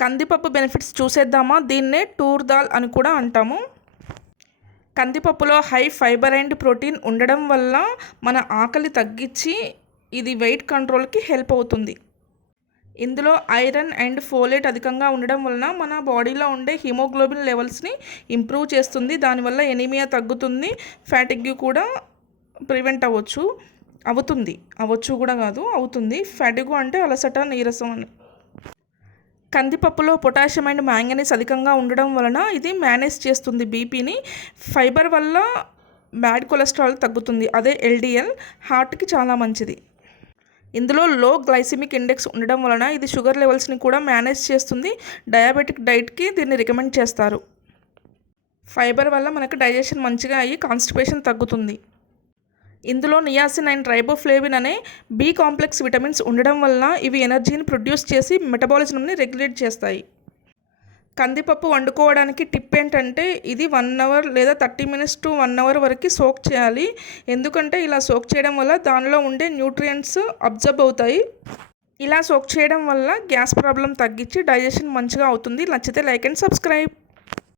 కందిపప్పు బెనిఫిట్స్ చూసేద్దామా. దీన్నే టూర్ దాల్ అని కూడా అంటాము. కందిపప్పులో హై ఫైబర్ అండ్ ప్రోటీన్ ఉండడం వల్ల మన ఆకలి తగ్గించి ఇది వెయిట్ కంట్రోల్కి హెల్ప్ అవుతుంది. ఇందులో ఐరన్ అండ్ ఫోలేట్ అధికంగా ఉండడం వలన మన బాడీలో ఉండే హిమోగ్లోబిన్ లెవెల్స్ని ఇంప్రూవ్ చేస్తుంది. దానివల్ల ఎనీమియా తగ్గుతుంది. ఫ్యాటిగ్ కూడా ప్రివెంట్ అవుతుంది. ఫ్యాటిగ్ అంటే అలసట, నీరసం అని. కందిపప్పులో పొటాషియం అండ్ మ్యాంగనీస్ అధికంగా ఉండడం వలన ఇది మేనేజ్ చేస్తుంది బీపీని. ఫైబర్ వల్ల బ్యాడ్ కొలెస్ట్రాల్ తగ్గుతుంది. అదే ఎల్డిఎల్ హార్ట్కి చాలా మంచిది. ఇందులో లో గ్లైసిమిక్ ఇండెక్స్ ఉండడం వలన ఇది షుగర్ లెవెల్స్ని కూడా మేనేజ్ చేస్తుంది. డయాబెటిక్ డైట్కి దీన్ని రికమెండ్ చేస్తారు. ఫైబర్ వల్ల మనకు డైజెషన్ మంచిగా అయ్యి కాన్స్టిపేషన్ తగ్గుతుంది. ఇందులో నియాసిన్ అండ్ రైబోఫ్లేవిన్ అనే బి కాంప్లెక్స్ విటమిన్స్ ఉండడం వలన ఇవి ఎనర్జీని ప్రొడ్యూస్ చేసి మెటబాలిజంని రెగ్యులేట్ చేస్తాయి. కందిపప్పు వండుకోవడానికి టిప్ ఏంటంటే ఇది 1 అవర్ లేదా 30 minutes to 1 hour వరకు సోక్ చేయాలి. ఎందుకంటే ఇలా సోక్ చేయడం వల్ల దానిలో ఉండే న్యూట్రియంట్స్ అబ్జర్బ్ అవుతాయి. ఇలా సోక్ చేయడం వల్ల గ్యాస్ ప్రాబ్లం తగ్గించి డైజెషన్ మంచిగా అవుతుంది. నచ్చితే లైక్ అండ్ సబ్స్క్రైబ్.